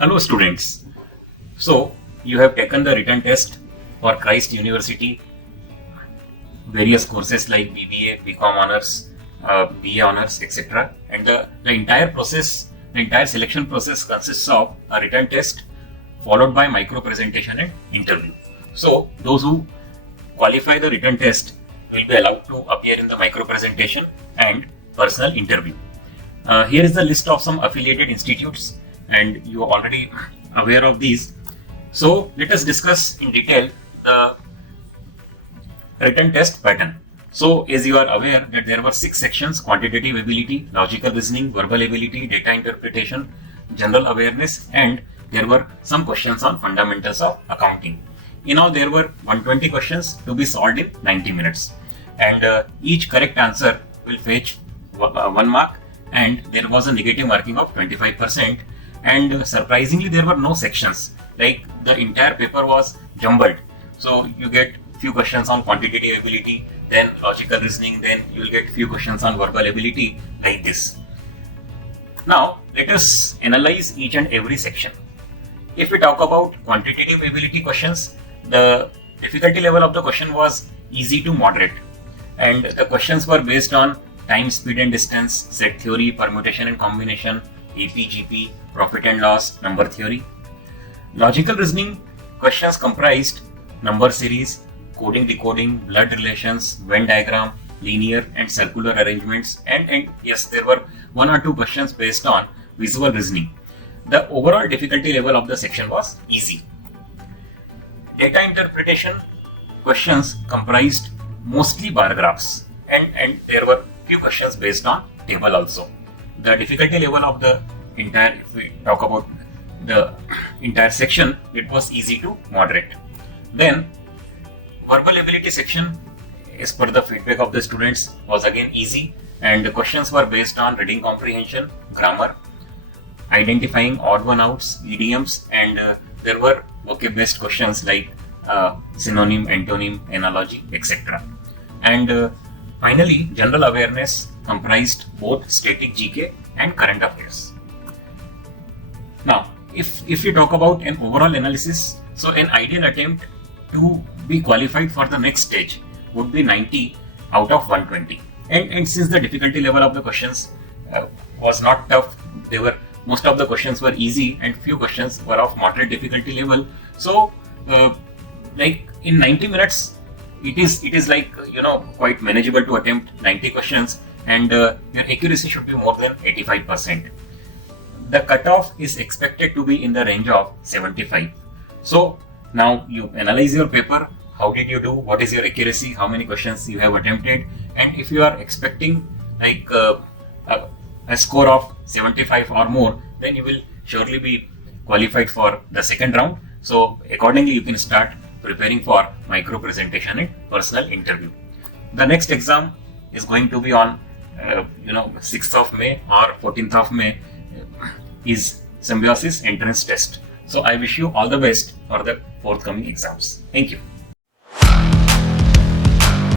Hello students. So you have taken the written test for Christ University, various courses like BBA, BCom Honors, BA Honors, etc. And the entire selection process consists of a written test followed by micro presentation and interview. So those who qualify the written test will be allowed to appear in the micro presentation and personal interview. Here is the list of some affiliated institutes, and you are already aware of these. So let us discuss in detail the written test pattern. So as you are aware that there were 6 sections: quantitative ability, logical reasoning, verbal ability, data interpretation, general awareness, and there were some questions on fundamentals of accounting. In all, there were 120 questions to be solved in 90 minutes, and each correct answer will fetch 1 mark, and there was a negative marking of 25%. And surprisingly, there were no sections, like the entire paper was jumbled. So you get few questions on quantitative ability, then logical reasoning, then you will get few questions on verbal ability, like this. Now let us analyze each and every section. If we talk about quantitative ability questions, the difficulty level of the question was easy to moderate, and the questions were based on time, speed and distance, set theory, permutation and combination, AP, GP, profit and loss, number theory. Logical reasoning questions comprised number series, coding, decoding, blood relations, Venn diagram, linear and circular arrangements, and yes, there were 1 or 2 questions based on visual reasoning. The overall difficulty level of the section was easy. Data interpretation questions comprised mostly bar graphs, and there were few questions based on table also. The difficulty level of the entire, if we talk about the entire section, it was easy to moderate. Then verbal ability section, as per the feedback of the students, was again easy, and the questions were based on reading comprehension, grammar, identifying odd one outs, idioms, and there were vocab based questions like synonym, antonym, analogy, etc. And finally, general awareness comprised both static GK and current affairs. Now, if you talk about an overall analysis, so an ideal attempt to be qualified for the next stage would be 90 out of 120. And since the difficulty level of the questions was not tough, most of the questions were easy and few questions were of moderate difficulty level. So, like in 90 minutes, it is like quite manageable to attempt 90 questions, and your accuracy should be more than 85%. The cutoff is expected to be in the range of 75. So now you analyze your paper. How did you do? What is your accuracy? How many questions you have attempted? And if you are expecting like a score of 75 or more, then you will surely be qualified for the second round. So accordingly, you can start preparing for micro presentation and personal interview. The next exam is going to be on 6th of May or 14th of May is symbiosis entrance test. So I wish you all the best for the forthcoming exams. Thank you.